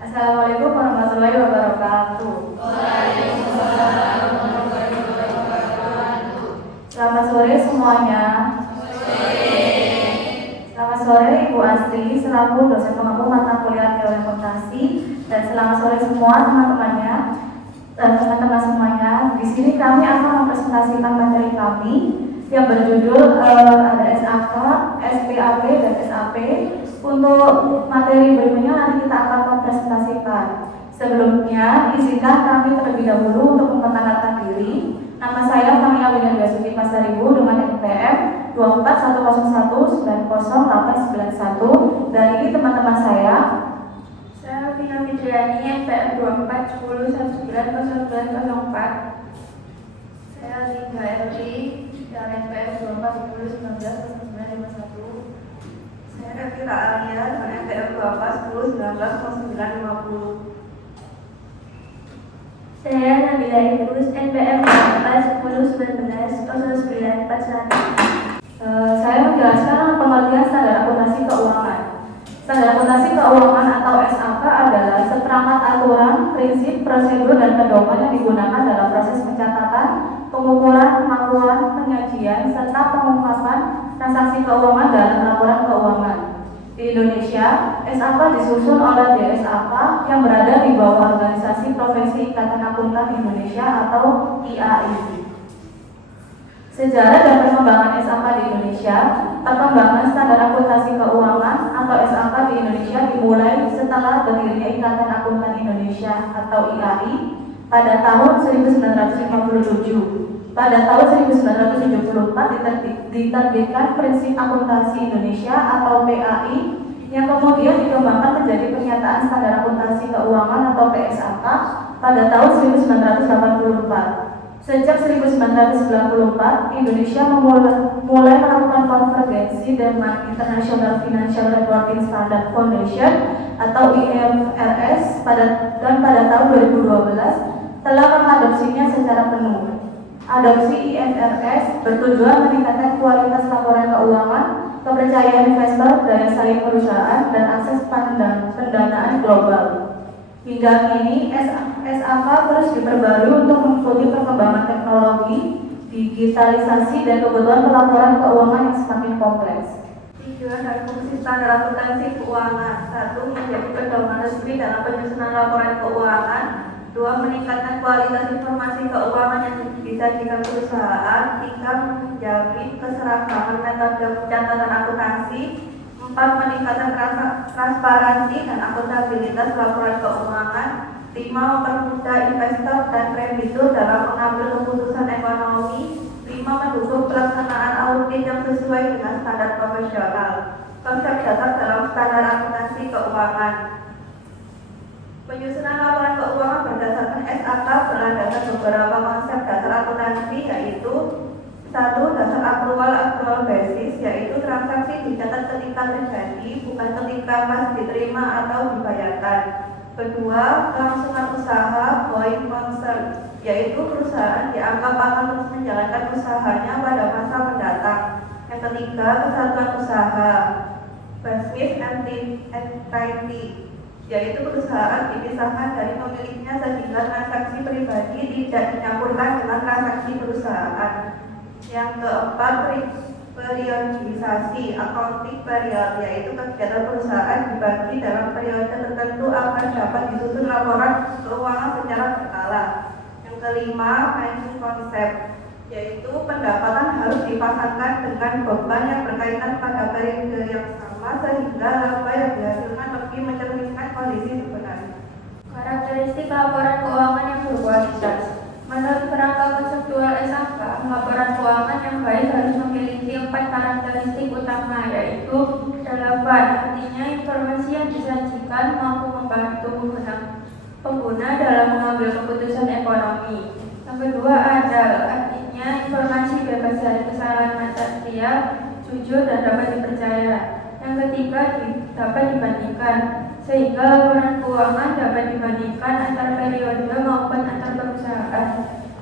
Assalamualaikum warahmatullahi wabarakatuh. Selamat sore semuanya. Selamat sore Ibu Astri selaku dosen pengampu mata kuliah teori akuntansi, dan selamat sore semua teman-temannya dan teman-teman semuanya. Di sini kami akan mempresentasikan materi kami yang berjudul ada SAK, SPAP, dan SAP. Untuk materi berikutnya nanti kita akan mempresentasikan. Sebelumnya, izinkan kami terlebih dahulu untuk memperkenalkan diri. Nama saya Kamila Winardiasuti Pasaribu dengan NPM 241190891, dan ini teman-teman saya. Saya Vina Fitriani, NPM 2410190904. Saya Linda Elri, dan NPM 2410190951. Saya Revita Alia dengan NPM 2410190950. Saya Nabila Ibrus, NPM 2410190941. Saya menjelaskan pengertian standar akuntansi keuangan. Standar akuntansi keuangan atau SAK adalah seperangkat aturan, prinsip, prosedur, dan pedoman yang digunakan dalam proses pencatatan, pengukuran, pemakluan, penyajian, serta pengungkapan transaksi keuangan dalam laporan keuangan. Di Indonesia, SAK disusun oleh DSAK yang berada di bawah Organisasi Profesi Ikatan Akuntan Indonesia atau IAI. Sejarah dan perkembangan SAK di Indonesia. Perkembangan standar akuntansi keuangan atau SAK di Indonesia dimulai setelah berdirinya Ikatan Akuntan Indonesia atau IAI pada tahun 1957. Pada tahun 1974 diterbitkan Prinsip Akuntansi Indonesia atau PAI yang kemudian dikembangkan menjadi Pernyataan Standar Akuntansi Keuangan atau PSAK pada tahun 1984. Sejak 1994, Indonesia mulai melakukan konvergensi dengan International Financial Reporting Standard Foundation atau IFRS dan pada tahun 2012 telah mengadopsinya secara penuh. Adopsi IFRS bertujuan meningkatkan kualitas laporan keuangan, kepercayaan investor, daya saing perusahaan, dan akses pendanaan global. Hingga kini, SAK terus diperbarui untuk mengikuti perkembangan teknologi, digitalisasi, dan kebutuhan pelaporan keuangan yang semakin kompleks. Tujuan dan fungsi standar akuntansi keuangan: 1. Menjadi pedoman resmi dalam penyusunan laporan keuangan. 2. Meningkatkan kualitas informasi keuangan yang disajikan perusahaan. 3. Menjamin keseragaman metode pencatatan akuntansi. 4. Meningkatkan transparansi dan akuntabilitas laporan keuangan. 5. Mempermudah investor dan kreditur dalam mengambil keputusan ekonomi. 5. Mendukung pelaksanaan audit yang sesuai dengan standar profesional. Konsep dasar dalam standar akuntansi keuangan. Penyusunan laporan keuangan berdasarkan SAK berlandaskan beberapa konsep dasar akuntansi, yaitu 1. Dasar akrual basis, yaitu transaksi dicatat ketika terjadi, bukan ketika pas diterima atau dibayarkan. 2. Kelangsungan usaha, going concern, yaitu perusahaan dianggap akan terus menjalankan usahanya pada masa mendatang. Yang ketiga, kesatuan usaha, business entity, yaitu perusahaan dipisahkan dari pemiliknya sehingga transaksi pribadi tidak dicampurkan dengan transaksi perusahaan. Yang keempat, periodisasi, accounting period, yaitu kegiatan perusahaan dibagi dalam periode tertentu agar dapat disusun laporan keuangan secara berkala. Yang kelima, matching concept, yaitu pendapatan harus dipasangkan dengan beban yang berkaitan pada periode yang sama sehingga laba yang dihasilkan lebih mencerminkan kondisi sebenarnya. Karakteristik laporan keuangan yang berkualitas. Menurut kerangka konseptual SAK, laporan keuangan yang baik harus memiliki 4 karakteristik utama, yaitu relevan, artinya informasi yang disajikan mampu membantu pengguna dalam mengambil keputusan ekonomi. Yang kedua, adil, artinya informasi bebas dari kesalahan material, jujur, dan dapat dipercaya. Yang ketiga, dapat dibandingkan, sehingga laporan keuangan dapat dibandingkan antar periode maupun antar perusahaan.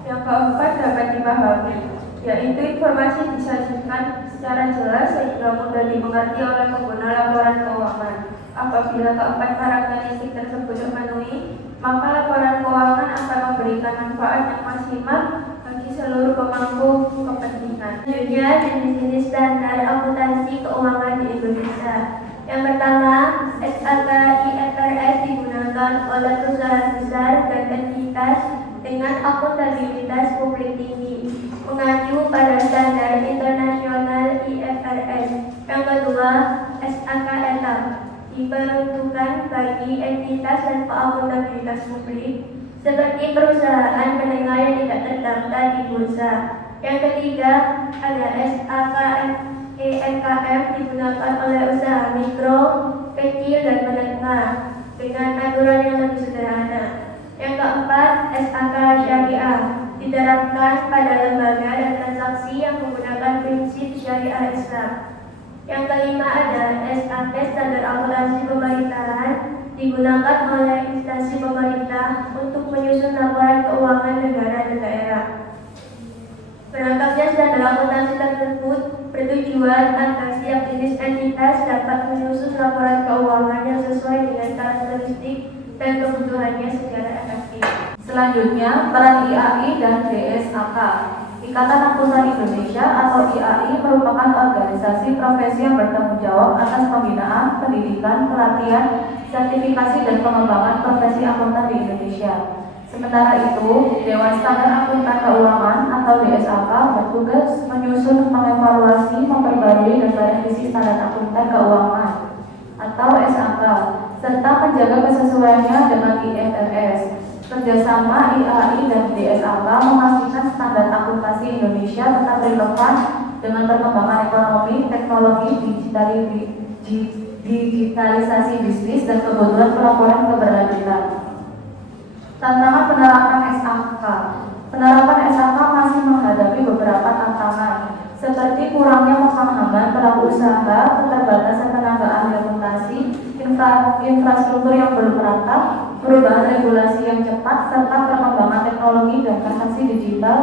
Yang keempat, dapat dipahami, yaitu informasi disajikan secara jelas sehingga mudah dimengerti oleh pengguna laporan keuangan. Apabila keempat karakteristik tersebut terpenuhi, maka laporan keuangan akan memberikan manfaat yang maksimal bagi seluruh pemangku kepentingan. Selanjutnya, jenis-jenis standar akuntansi keuangan di Indonesia. Yang pertama, SAK IFRS digunakan oleh perusahaan besar dan entitas dengan akuntabilitas publik tinggi, mengacu pada standar internasional IFRS. Yang kedua, SAK ETA diperuntukkan bagi entitas tanpa akuntabilitas publik seperti perusahaan menengah yang tidak terdaftar di bursa. Yang ketiga, ada SAK EMKM digunakan oleh usaha mikro, kecil, dan menengah dengan aturan yang lebih sederhana. Yang keempat, SAK Syariah diterapkan pada lembaga dan transaksi yang menggunakan prinsip syariah Islam. Yang kelima, ada SAP Standar Akuntansi Pemerintahan digunakan oleh instansi pemerintah untuk menyusun laporan keuangan negara dan daerah. Berangkatnya standar akuntansi tersebut bertujuan agar setiap jenis entitas dapat menyusun laporan keuangan yang sesuai dengan karakteristik dan kebutuhannya secara efektif. Selanjutnya, peran IAI dan DSAK. Ikatan Akuntan Indonesia atau IAI merupakan organisasi profesi yang bertanggung jawab atas pembinaan, pendidikan, pelatihan, sertifikasi, dan pengembangan profesi akuntan di Indonesia. Sementara itu, Dewan Standar Akuntan Keuangan atau DSAK bertugas menyusun, mengevaluasi, memperbarui, dan merevisi standar akuntan keuangan atau SAK, serta menjaga kesesuaiannya dengan IFRS. Kerjasama IAI dan DSAK memastikan standar akuntansi Indonesia tetap relevan dengan perkembangan ekonomi, teknologi, digitalisasi bisnis, dan kebutuhan pelaporan keberlanjutan. Tantangan penerapan SAK. Penerapan SAK masih menghadapi beberapa tantangan, seperti kurangnya pemahaman pelaku usaha, keterbatasan tenaga ahli akuntansi, infrastruktur yang belum merata, perubahan regulasi yang cepat, serta perkembangan teknologi dan transaksi digital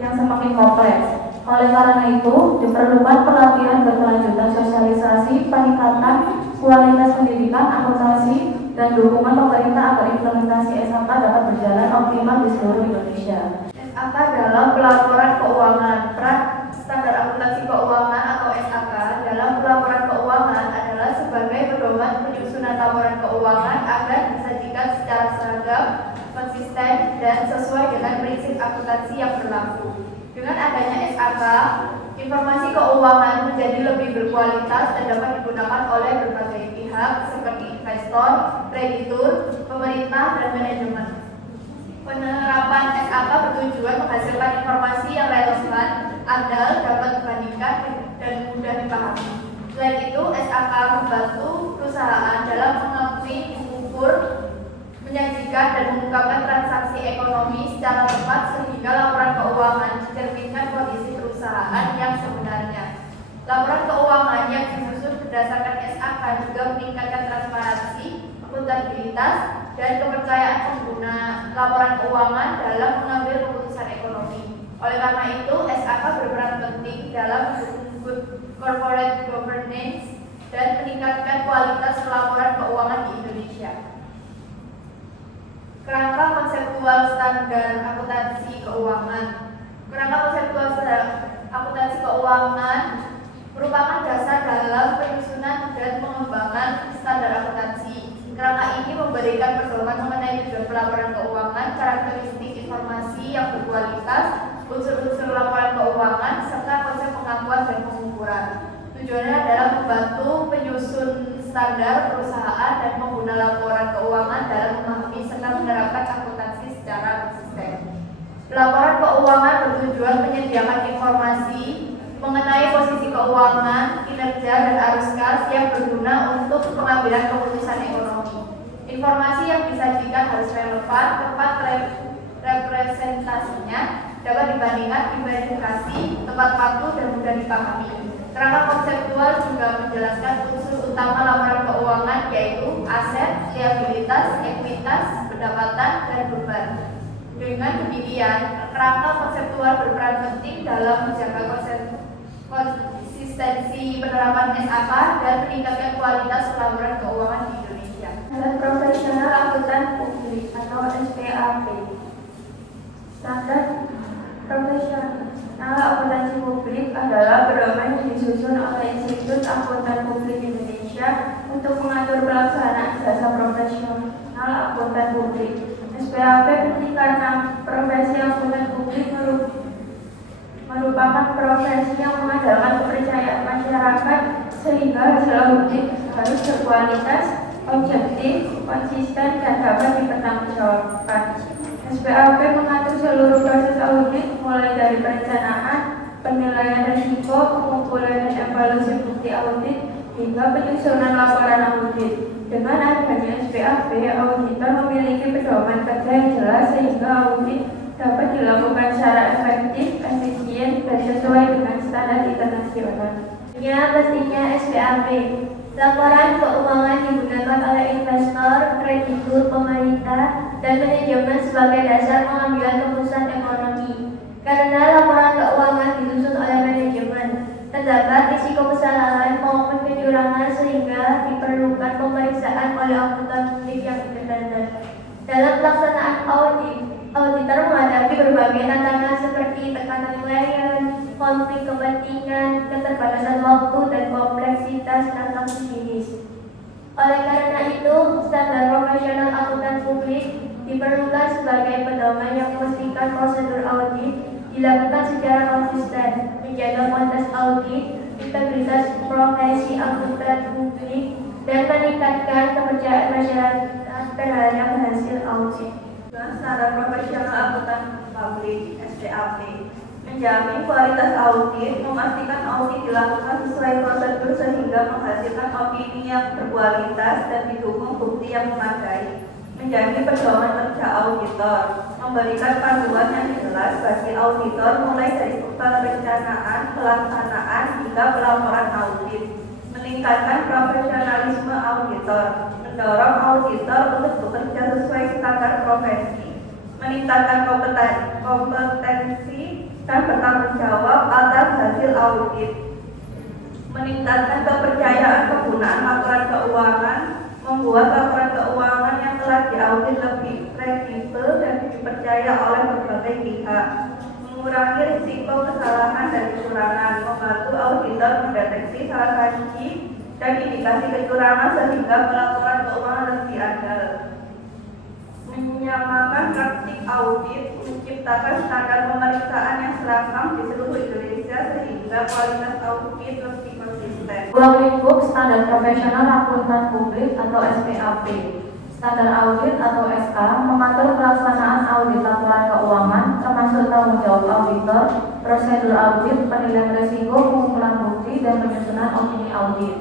yang semakin kompleks. Oleh karena itu, diperlukan pelatihan berkelanjutan, sosialisasi, peningkatan kualitas pendidikan akuntansi, dan dukungan pemerintah agar implementasi SAK dapat berjalan optimal di seluruh Indonesia. SAK dalam pelaporan keuangan. Peran standar akuntansi keuangan atau SAK dalam pelaporan keuangan adalah sebagai pedoman penyusunan laporan keuangan agar disajikan secara seragam, konsisten, dan sesuai dengan prinsip akuntansi yang berlaku. Dengan adanya SAK, informasi keuangan menjadi lebih berkualitas dan dapat digunakan oleh berbagai pihak seperti investor, kreditur, pemerintah, dan manajemen. Penerapan SAK bertujuan menghasilkan informasi yang relevan, andal, dapat dibandingkan, dan mudah dipahami. Selain itu, SAK membantu perusahaan dalam mengakui, mengukur, menyajikan, dan mengungkapkan transaksi ekonomi secara tepat sehingga laporan keuangan mencerminkan kondisi perusahaan yang sebenarnya. Laporan keuangan yang disusun berdasarkan SAK juga meningkatkan transparansi, akuntabilitas, dan kepercayaan pengguna laporan keuangan dalam mengambil keputusan ekonomi. Oleh karena itu, SAK berperan penting dalam mendukung good corporate governance dan meningkatkan kualitas laporan keuangan di Indonesia. Kerangka konseptual standar akuntansi keuangan. Kerangka konseptual standar akuntansi keuangan merupakan dasar dalam penyusunan dan pengembangan standar akuntansi. Kerangka ini memberikan pedoman mengenai tujuan pelaporan keuangan, karakteristik informasi yang berkualitas, unsur-unsur laporan keuangan, serta konsep pengakuan dan pengukuran. Tujuannya adalah membantu penyusun standar perusahaan dan pengguna laporan keuangan dalam memahami serta menerapkan akuntansi secara konsisten. Laporan keuangan bertujuan menyediakan informasi mengenai posisi keuangan, kinerja, dan arus kas yang berguna untuk pengambilan keputusan ekonomi. Informasi yang disajikan harus relevan, tepat representasinya, dapat dibandingkan, diverifikasi, tepat waktu, dan mudah dipahami. Kerangka konseptual juga menjelaskan unsur utama laporan keuangan, yaitu aset, liabilitas, ekuitas, pendapatan, dan beban. Dengan demikian, kerangka konseptual berperan penting dalam menjaga konsistensi konsistensi penerapan SAK, dan meningkatkan kualitas laporan keuangan di Indonesia. Standar profesional akuntan publik atau SPAP. Standar profesional akuntansi publik adalah pedoman yang disusun oleh Institut Akuntan Publik Indonesia untuk mengatur pelaksanaan jasa profesional akuntan publik. SPAP penting karena profesi akuntan publik merupakan profesi yang mengandalkan kepercayaan masyarakat, sehingga hasil audit harus berkualitas, objektif, konsisten, dan dapat dipertanggungjawabkan. SPAP mengatur seluruh proses audit mulai dari perencanaan, penilaian risiko, pengumpulan dan evaluasi bukti audit, hingga penyusunan laporan audit. Dengan adanya SPAP, auditor memiliki pedoman kerja yang jelas sehingga audit dapat dilakukan secara efektif, efisien, dan sesuai dengan standar internasional. Pastinya SPAP. Laporan keuangan digunakan oleh investor, kreditur, pemerintah, dan manajemen sebagai dasar pengambilan keputusan ekonomi. Karena laporan keuangan disusun oleh manajemen, terdapat risiko kesalahan maupun kecurangan sehingga diperlukan pemeriksaan oleh akuntan publik yang independen. Dalam pelaksanaan audit, auditor menghadapi berbagai tantangan seperti tekanan klien, konflik kepentingan, keterbatasan waktu, dan kompleksitas transaksi bisnis. Oleh karena itu, standar profesional akuntan publik diperlukan sebagai pedoman yang memastikan prosedur audit dilakukan secara konsisten, menjaga kualitas audit, integritas profesi akuntan publik, dan meningkatkan kepercayaan masyarakat terhadap hasil audit. Standar profesional akuntan publik (SPAP) menjamin kualitas audit, memastikan audit dilakukan sesuai prosedur sehingga menghasilkan opini yang berkualitas dan didukung bukti yang memadai, menjadi pedoman kerja auditor, memberikan panduan yang jelas bagi auditor mulai dari perencanaan, pelaksanaan hingga pelaporan audit, meningkatkan profesionalisme auditor, mendorong auditor untuk bekerja sesuai standar profesi, meningkatkan kompetensi dan bertanggung jawab atas hasil audit, meningkatkan kepercayaan penggunaan laporan keuangan, membuat laporan keuangan yang telah diaudit lebih kredibel dan dipercaya oleh berbagai pihak, mengurangi risiko kesalahan dan kecurangan, membantu auditor mendeteksi salah satu dan indikasi kecurangan sehingga pelaporan keuangan lebih adil, menyamakan praktik audit, menciptakan standar pemeriksaan yang seragam di seluruh Indonesia sehingga kualitas audit lebih konsisten. Ruang lingkup standar profesional akuntan publik atau SPAP. Standar audit atau SK mengatur pelaksanaan audit laporan keuangan, termasuk tanggung jawab auditor, prosedur audit, penilaian risiko, pengumpulan bukti, dan penyusunan opini audit.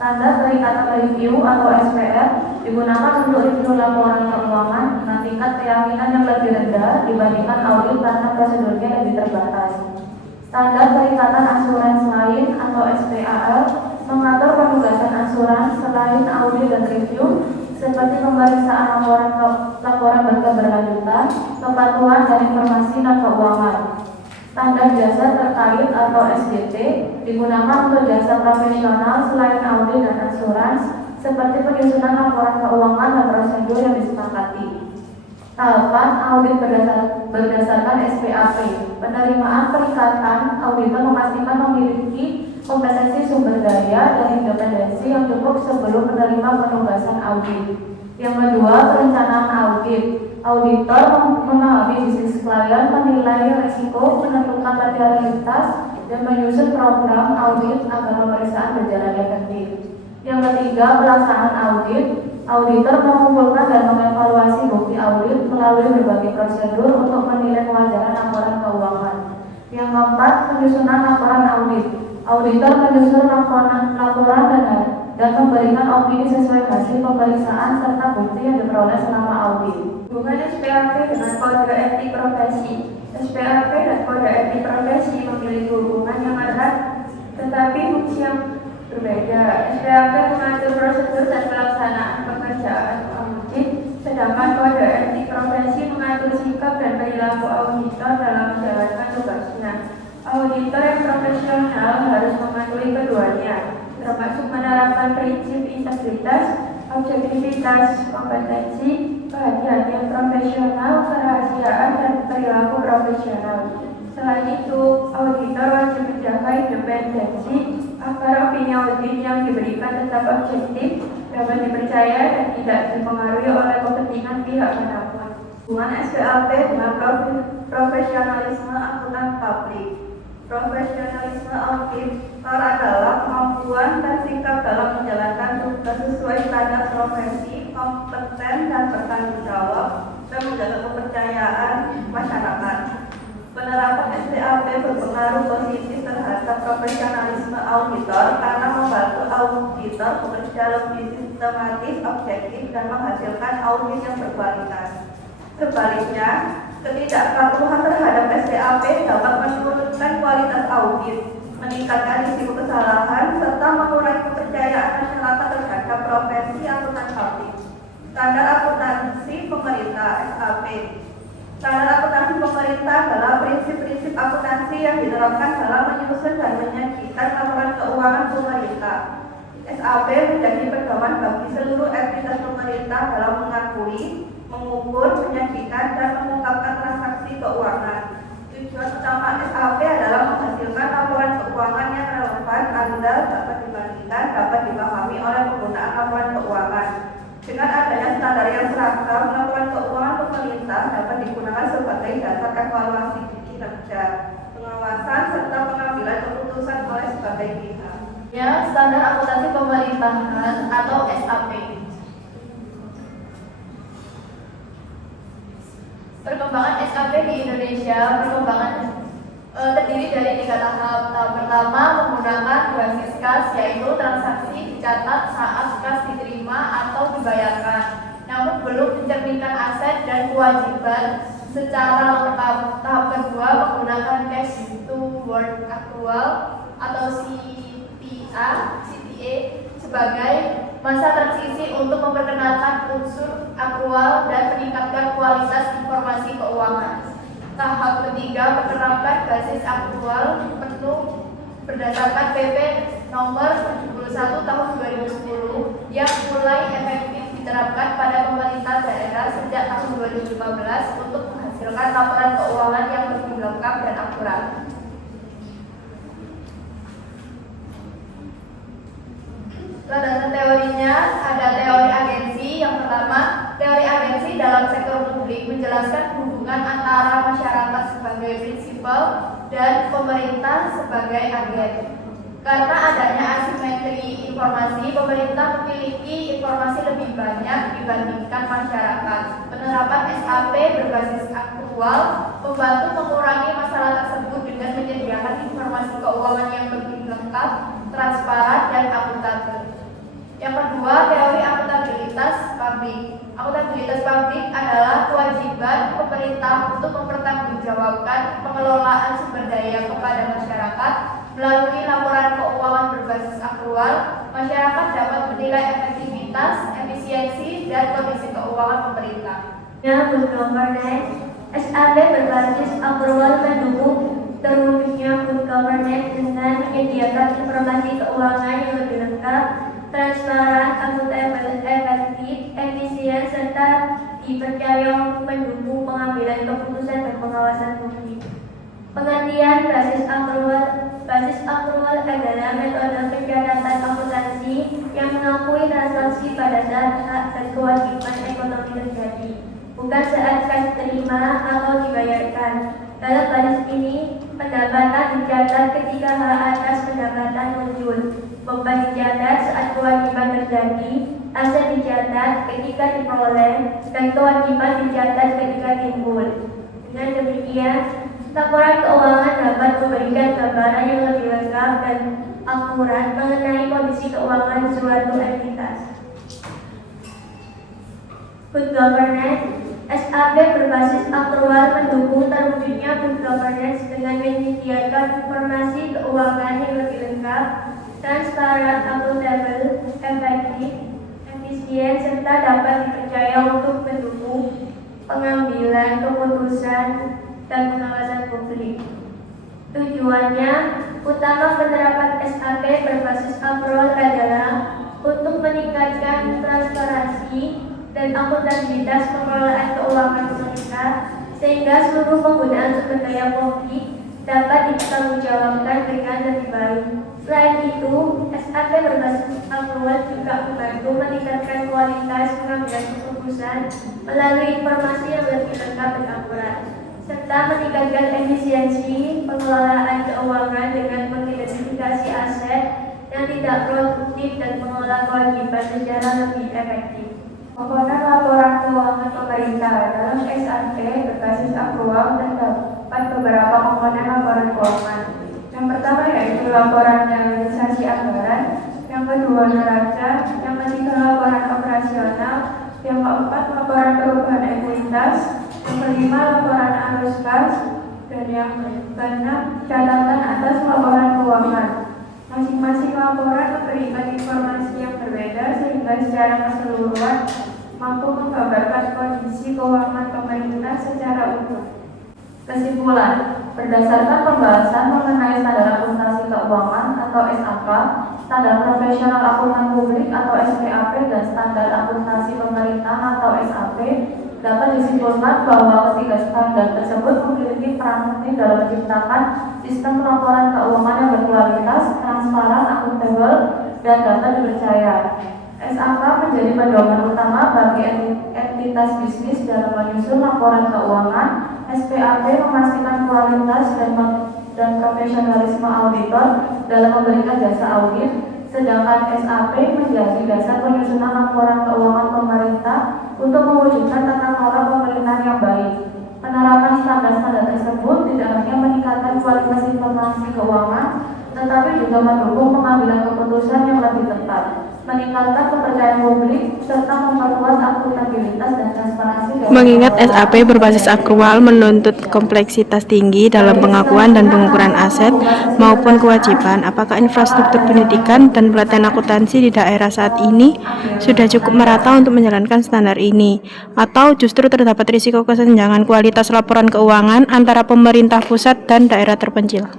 Standar Perikatan Review atau SPR digunakan untuk review laporan keuangan dengan tingkat keyakinan yang lebih rendah dibandingkan audit karena prosedurnya lebih terbatas. Standar Perikatan Asuransi lain atau SPAL mengatur penugasan asuransi selain audit dan review seperti pemeriksaan laporan berkeberlanjutan, kepatuhan dan informasi non keuangan. Standar jasa terkait atau SJT digunakan untuk jasa profesional selain audit dan asuransi seperti penyusunan laporan keuangan dan prosedur yang disepakati. Tahapan audit berdasarkan SPAP. Penerimaan perikatan auditor memastikan memiliki kompetensi sumber daya dan independensi yang cukup sebelum menerima penugasan audit. Yang kedua, perencanaan audit. Auditor memahami bisnis klien, menilai risiko, menentukan materialitas, dan menyusun program audit agar pemeriksaan berjalan efektif. Yang ketiga, pelaksanaan audit. Auditor mengumpulkan dan mengevaluasi bukti audit melalui berbagai prosedur untuk menilai kewajaran laporan keuangan. Yang keempat, penyusunan laporan audit. Auditor menyusun laporan dan memberikan opini sesuai hasil pemeriksaan serta bukti yang diperoleh selama audit. Hubungan SPAP dengan kode etik profesi. SPAP dan kode etik profesi memiliki hubungan yang erat tetapi fungsi yang berbeda. SPAP mengatur prosedur dan pelaksanaan pekerjaan audit, sedangkan kode etik profesi mengatur sikap dan perilaku auditor dalam menjalankan tugasnya. Auditor yang profesional harus mematuhi keduanya, termasuk menerapkan prinsip integritas, objektivitas, kompetensi, kehati-hatian profesional, kerahasiaan, dan perilaku profesional. Selain itu, auditor wajib menjaga independensi agar opini audit yang diberikan tetap objektif, dapat dipercaya, dan tidak dipengaruhi oleh kepentingan pihak manapun. Hubungan SPAP dengan profesionalisme akuntan publik. Profesionalisme auditor adalah kemampuan dan sikap dalam menjalankan tugas sesuai standar profesi, kompeten dan bertanggung jawab, dan menjaga kepercayaan masyarakat. Penerapan SPAP berpengaruh positif terhadap profesionalisme auditor karena membantu auditor bekerja lebih sistematis, objektif, dan menghasilkan audit yang berkualitas. Sebaliknya, ketidakpatuhan terhadap SPAP dapat menurunkan kualitas audit, meningkatkan risiko kesalahan, serta mengurangi kepercayaan masyarakat terhadap profesi akuntan publik. Standar akuntansi pemerintah (SAP). Standar akuntansi pemerintah adalah prinsip-prinsip akuntansi yang diterapkan dalam menyusun dan menyajikan laporan keuangan pemerintah. SAP menjadi pedoman bagi seluruh entitas pemerintah dalam mengakui, mengukur, menyajikan, dan mengungkapkan transaksi keuangan. Tujuan utama SAP adalah menghasilkan laporan keuangan yang relevan, andal, dapat dibandingkan, dapat dipahami oleh penggunaan laporan keuangan. Dengan adanya standar yang seragam, laporan keuangan pemerintah dapat digunakan sebagai dasar evaluasi kinerja, pengawasan, serta pengambilan keputusan oleh sebagai pihak. Ya, standar akuntansi pemerintahan atau SAP. Perkembangan SAP di Indonesia terdiri dari 3 tahap. Tahap pertama menggunakan basis kas, yaitu transaksi dicatat saat kas diterima atau dibayarkan, namun belum mencerminkan aset dan kewajiban secara lengkap. Tahap kedua menggunakan cash to word accrual atau CTA sebagai masa transisi untuk memperkenalkan unsur akrual dan meningkatkan kualitas informasi keuangan. Tahap ketiga menerapkan basis akrual penuh berdasarkan PP nomor 71 tahun 2010 yang mulai efektif diterapkan pada pemerintah daerah sejak tahun 2015 untuk menghasilkan laporan keuangan yang lebih lengkap dan akurat. Landasan teorinya ada teori agensi. Yang pertama, teori agensi dalam sektor publik menjelaskan hubungan antara masyarakat sebagai prinsipal dan pemerintah sebagai agen. Karena adanya asimetri informasi, pemerintah memiliki informasi lebih banyak dibandingkan masyarakat. Penerapan SAP berbasis aktual membantu mengurangi masalah tersebut dengan menyediakan informasi keuangan yang lebih lengkap, transparan, dan akuntabel. Yang kedua, teori akuntabilitas publik. Akuntabilitas publik adalah kewajiban pemerintah untuk mempertanggungjawabkan pengelolaan sumber daya kepada masyarakat melalui laporan keuangan berbasis akrual. Masyarakat dapat menilai efektivitas, efisiensi, dan kondisi keuangan pemerintah. Good governance. SAP berbasis akrual mendukung terwujudnya good governance dengan menyediakan informasi keuangan yang lebih lengkap, transparan, akuntabel, efektif, efisien, serta dipercaya untuk mendukung pengambilan keputusan dan pengawasan publik. Pengertian basis akrual. Basis akrual adalah metode pencatatan akuntansi yang mengakui transaksi pada saat hak dan kewajiban ekonomi terjadi, bukan saat kas terima atau dibayarkan. Dalam basis ini, pendapatan dicatat ketika hak atas pendapatan muncul, beban dicatat saat kewajiban terjadi, aset dicatat ketika diperoleh, dan kewajiban dicatat ketika timbul. Dengan demikian, laporan keuangan dapat memberikan gambaran yang lebih lengkap dan akurat mengenai kondisi keuangan suatu entitas. Good governance. SAP berbasis akrual mendukung terwujudnya good governance dengan menyediakan informasi keuangan yang lebih lengkap, transparan, akuntabel, efektif, efisien, serta dapat dipercaya untuk mendukung pengambilan keputusan dan pengawasan publik. Tujuannya utama penerapan SAP berbasis accrual adalah untuk meningkatkan transparansi dan akuntabilitas pengelolaan keuangan pemerintah sehingga seluruh penggunaan sumber daya publik dapat dipertanggungjawabkan dengan lebih baik. Selain itu, SAP berbasis accrual juga membantu meningkatkan kualitas pengambilan keputusan melalui informasi yang lebih lengkap dan akurat, serta meningkatkan efisiensi pengelolaan keuangan dengan mengidentifikasi aset yang tidak produktif dan mengelola kewajiban secara lebih efektif. Komponen laporan keuangan pemerintah dalam SAP berbasis accrual terdapat beberapa komponen laporan keuangan. Yang pertama yaitu laporan realisasi anggaran, yang kedua neraca, yang ketiga laporan operasional, yang keempat laporan perubahan ekuitas, yang kelima laporan arus kas, dan yang keenam catatan atas laporan keuangan. Masing-masing laporan memberikan informasi yang berbeda sehingga secara keseluruhan mampu menggambarkan kondisi keuangan pemerintah secara utuh. Kesimpulan, berdasarkan pembahasan mengenai standar akuntansi keuangan atau SAK, standar profesional akuntan publik atau SPAP, dan standar akuntansi pemerintahan atau SAP, dapat disimpulkan bahwa ketiga standar tersebut memiliki peran penting dalam menciptakan sistem pelaporan keuangan yang berkualitas, transparan, akuntabel, dan dapat dipercaya. SAK menjadi pedoman utama bagi entitas bisnis dalam menyusun laporan keuangan. SPAP memastikan kualitas dan profesionalisme auditor dalam memberikan jasa audit, sedangkan SAP menjadi dasar penyusunan laporan keuangan pemerintah untuk mewujudkan tata kelola pemerintahan yang baik. Penerapan standar-standar tersebut tidak hanya meningkatkan kualitas informasi keuangan, tetapi juga mendukung pengambilan keputusan yang lebih tepat, meningkatkan kepercayaan publik, serta memperkuat akuntabilitas dan transparansi. Mengingat SAP berbasis accrual menuntut kompleksitas tinggi dalam pengakuan dan pengukuran aset maupun kewajiban, apakah infrastruktur pendidikan dan pelatihan akuntansi di daerah saat ini sudah cukup merata untuk menjalankan standar ini? Atau justru terdapat risiko kesenjangan kualitas laporan keuangan antara pemerintah pusat dan daerah terpencil?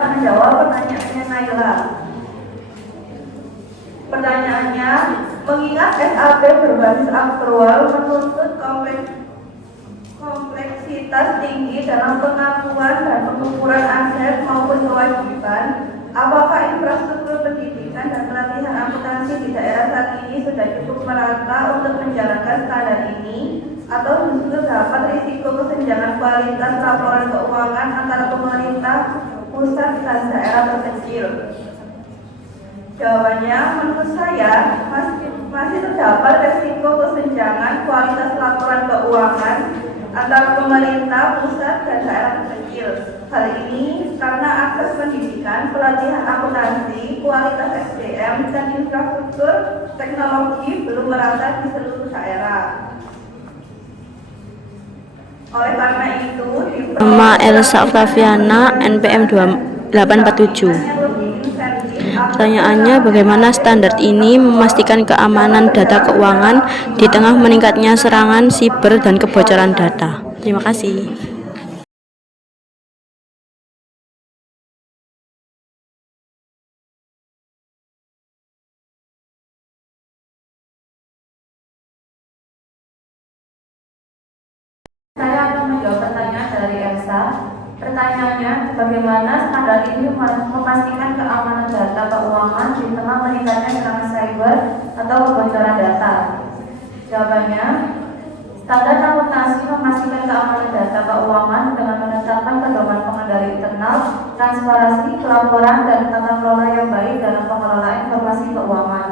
Menjawab pertanyaannya Naila. Pertanyaannya, mengingat SAP berbasis accrual menuntut kompleksitas tinggi dalam pengakuan dan pengukuran aset maupun kewajiban, apakah infrastruktur pendidikan dan pelatihan akuntansi di daerah saat ini sudah cukup merata untuk menjalankan standar ini, atau justru dapat risiko kesenjangan kualitas laporan keuangan antara pemerintah pusat dan daerah terkecil? Jawabannya, menurut saya masih terdapat risiko kesenjangan kualitas laporan keuangan antara pemerintah pusat dan daerah terkecil. Hal ini karena akses pendidikan, pelatihan akuntansi, kualitas SDM, dan infrastruktur teknologi belum merata di seluruh daerah. Oleh karena itu, Nama Elsa Octaviana, NPM 2847. Pertanyaannya, bagaimana standar ini memastikan keamanan data keuangan di tengah meningkatnya serangan siber dan kebocoran data? Terima kasih. Saya akan menjawab pertanyaan dari Elsa. Pertanyaannya, bagaimana standar ini memastikan keamanan data keuangan di tengah meningkatnya serangan cyber atau kebocoran data? Jawabannya, standar akuntansi memastikan keamanan data keuangan dengan menetapkan pedoman pengendali internal, transparansi, pelaporan, dan tata kelola yang baik dalam pengelolaan informasi keuangan.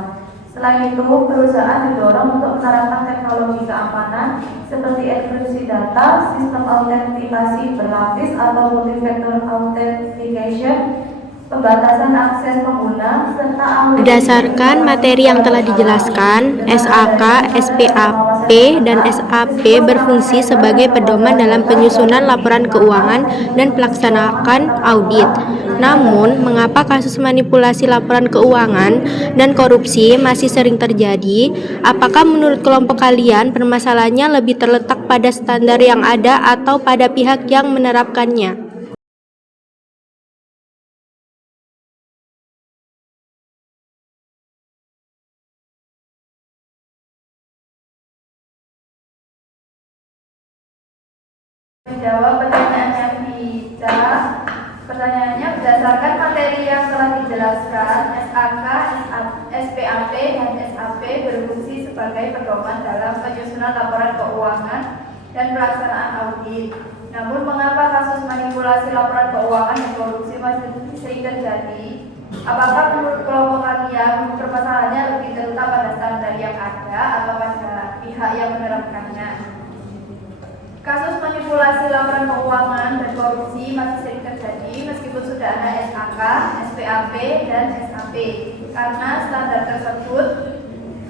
Selain itu, perusahaan didorong untuk menerapkan teknologi keamanan seperti enkripsi data, sistem autentikasi berlapis atau multi-factor authentication, pembatasan akses pengguna, serta audit. Berdasarkan materi yang telah dijelaskan, SAK, SPAP, dan SAP berfungsi sebagai pedoman dalam penyusunan laporan keuangan dan pelaksanaan audit. Namun, mengapa kasus manipulasi laporan keuangan dan korupsi masih sering terjadi? Apakah menurut kelompok kalian permasalahannya lebih terletak pada standar yang ada atau pada pihak yang menerapkannya? Menjawab pertanyaan yang pertanyaannya berdasarkan materi yang telah dijelaskan, SAK, SPAP, dan SAP berfungsi sebagai pedoman dalam penyusunan laporan keuangan dan pelaksanaan audit. Namun, mengapa kasus manipulasi laporan keuangan dan korupsi masih sering terjadi? Apakah menurut kelompok kalian permasalahannya lebih terletak pada standar yang ada atau pada pihak yang menerapkannya? Kasus manipulasi laporan keuangan dan korupsi masih sering terjadi meskipun sudah ada SAK, SPAP, dan SAP karena standar tersebut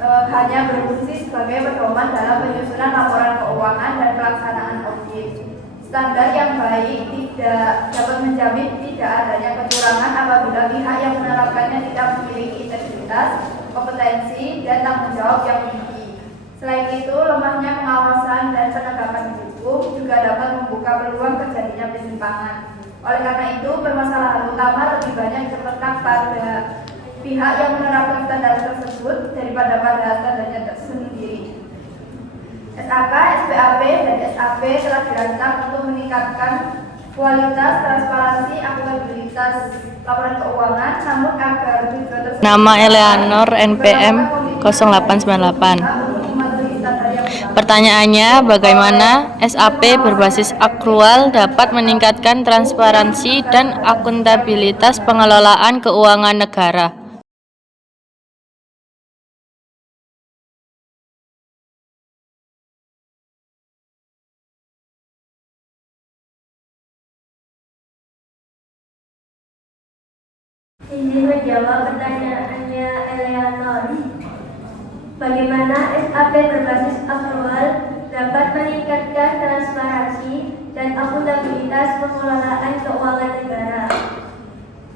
hanya berfungsi sebagai pedoman dalam penyusunan laporan keuangan dan pelaksanaan audit. Standar yang baik tidak dapat menjamin tidak adanya kecurangan apabila pihak yang menerapkannya tidak memiliki integritas, kompetensi, dan tanggung jawab yang tinggi. Selain itu, lemahnya pengawasan dan penegakan hukum juga dapat membuka peluang terjadinya penyimpangan. Oleh karena itu, permasalahan utama lebih banyak terletak pada pihak yang menerapkan standar tersebut daripada pada standarnya tersendiri. SAK, SPAP, dan SAP telah dirancang untuk meningkatkan kualitas, transparansi, akuntabilitas laporan keuangan, namun agar juga tersebut Nama Eleanor, NPM 0898. Pertanyaannya, bagaimana SAP berbasis akrual dapat meningkatkan transparansi dan akuntabilitas pengelolaan keuangan negara? Izin menjawab pertanyaannya Eleanor. Bagaimana SAP berbasis akrual dapat meningkatkan transparansi dan akuntabilitas pengelolaan keuangan negara?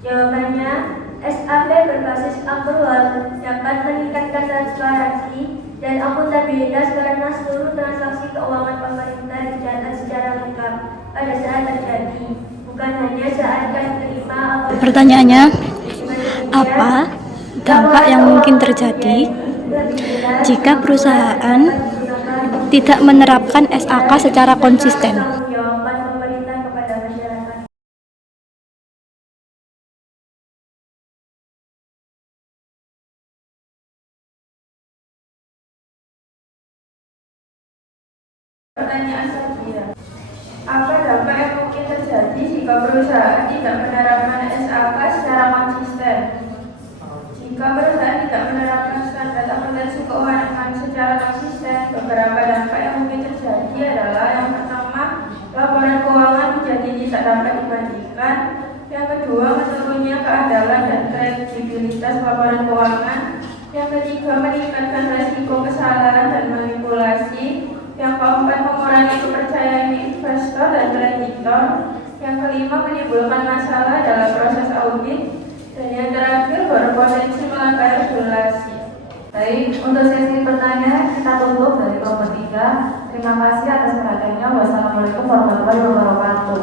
Jawabannya, SAP berbasis akrual dapat meningkatkan transparansi dan akuntabilitas karena seluruh transaksi keuangan pemerintah dicatat secara lengkap pada saat terjadi, bukan hanya saat kas terima atau. Pertanyaannya, apa dampak yang mungkin terjadi jika perusahaan tidak menerapkan SAK secara konsisten? Pertanyaan saya, apa dampak yang mungkin terjadi jika perusahaan tidak menerapkan SAK secara konsisten? Jika perusahaan tidak menerapkan standar akuntansi keuangan secara konsisten, beberapa dampak yang mungkin terjadi adalah yang pertama, laporan keuangan menjadi tidak dapat dibandingkan. Yang kedua, menurunnya keandalan dan kredibilitas laporan keuangan. Yang ketiga, meningkatkan resiko kesalahan dan manipulasi. Yang keempat, mengurangi kepercayaan investor dan kreditor. Yang kelima, menimbulkan masalah dalam proses audit. Dan yang terakhir, berpotensi melanggar regulasi. Baik, untuk sesi pertanyaan kita tutup dari kelompok 3. Terima kasih atas perhatiannya. Wassalamualaikum warahmatullahi wabarakatuh.